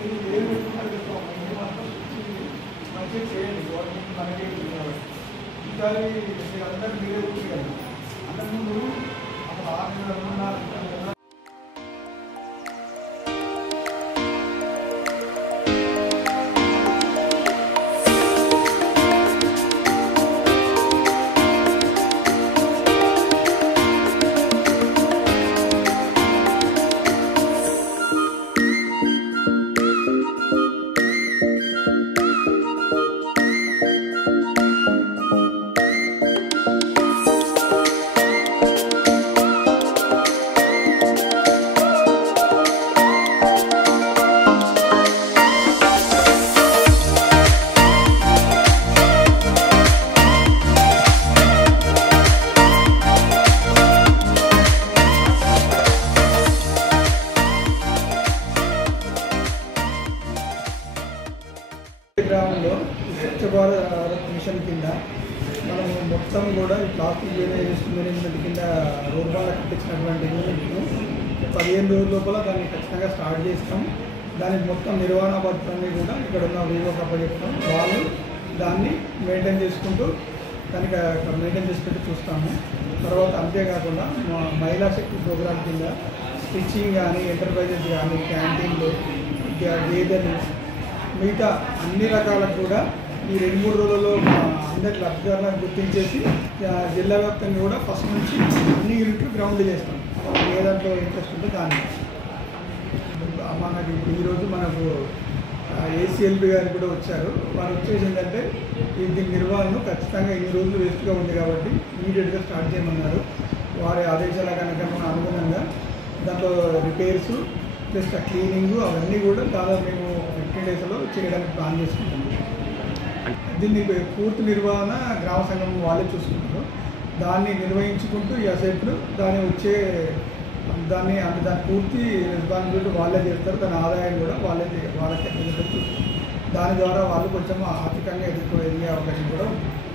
మీరు ఏం పెట్టుకుంటారు మంచిగా చేయండి. గవర్నమెంట్ మనకే ఈసారి మీరందరూ మీరే కూర్చోగలరు. అంతకుముందు అప్పుడు 6 నెలలు ఉన్నారు. గ్రామంలో స్వచ్ఛ భారత్ మిషన్ కింద మనము మొత్తం కూడా ఈ ప్లాస్టిక్ వేస్ట్ మేనేజ్మెంట్ కింద రూపాయలు కట్టించినటువంటి యూనిట్ను 15 రోజుల లోపల దాన్ని ఖచ్చితంగా స్టార్ట్ చేస్తాం. దానికి మొత్తం నిర్వహణ పత్రాన్ని కూడా ఇక్కడ ఉన్న వివోకి అప్పచెప్తాం. వాళ్ళు దాన్ని మెయింటైన్ చేసుకుంటూ చూస్తాము. తర్వాత అంతేకాకుండా మహిళా శక్తి ప్రోగ్రాం కింద స్టిచ్చింగ్ కానీ, ఎంటర్ప్రైజెస్ కానీ, క్యాంటీన్లు, గేదెలు, మిగతా అన్ని రకాలకు కూడా ఈ 2-3 రోజుల్లో అందరి లబ్ధిదారులను గుర్తించేసి జిల్లా వ్యాప్తంగా కూడా ఫస్ట్ నుంచి అన్ని యూనిట్లు గ్రౌండ్ చేస్తాం. ఏ దాంట్లో ఇంట్రెస్ట్ ఉంటే దాన్ని మనకి ఇప్పుడు ఈరోజు మనకు ఏసీఎల్బి గారు కూడా వచ్చారు. వారు వచ్చేసి ఏంటంటే దీని నిర్వహణను ఖచ్చితంగా 2 రోజులు వేస్ట్గా ఉంది కాబట్టి ఇమీడియట్గా స్టార్ట్ చేయమన్నారు. వారి ఆదేశాల కనుక అనుగుణంగా దాంట్లో రిపేర్స్ ప్లస్ క్లీనింగ్ అవన్నీ కూడా దాదాపు మేము 15 డేస్లో చేయడానికి ప్లాన్ చేసుకుంటాము. దీన్ని పూర్తి నిర్వహణ గ్రామ సంఘం వాళ్ళే చూసుకుంటారు. దాన్ని నిర్వహించుకుంటూ ఈ అసెట్లు దాని పూర్తి రెస్పాన్సిబిలిటీ వాళ్ళే చేస్తారు. దాని ఆదాయం కూడా వాళ్ళకే చూస్తారు. దాని ద్వారా వాళ్ళు కొంచెం ఆర్థికంగా ఎదిగే అవకాశం కూడా ఉంటుంది.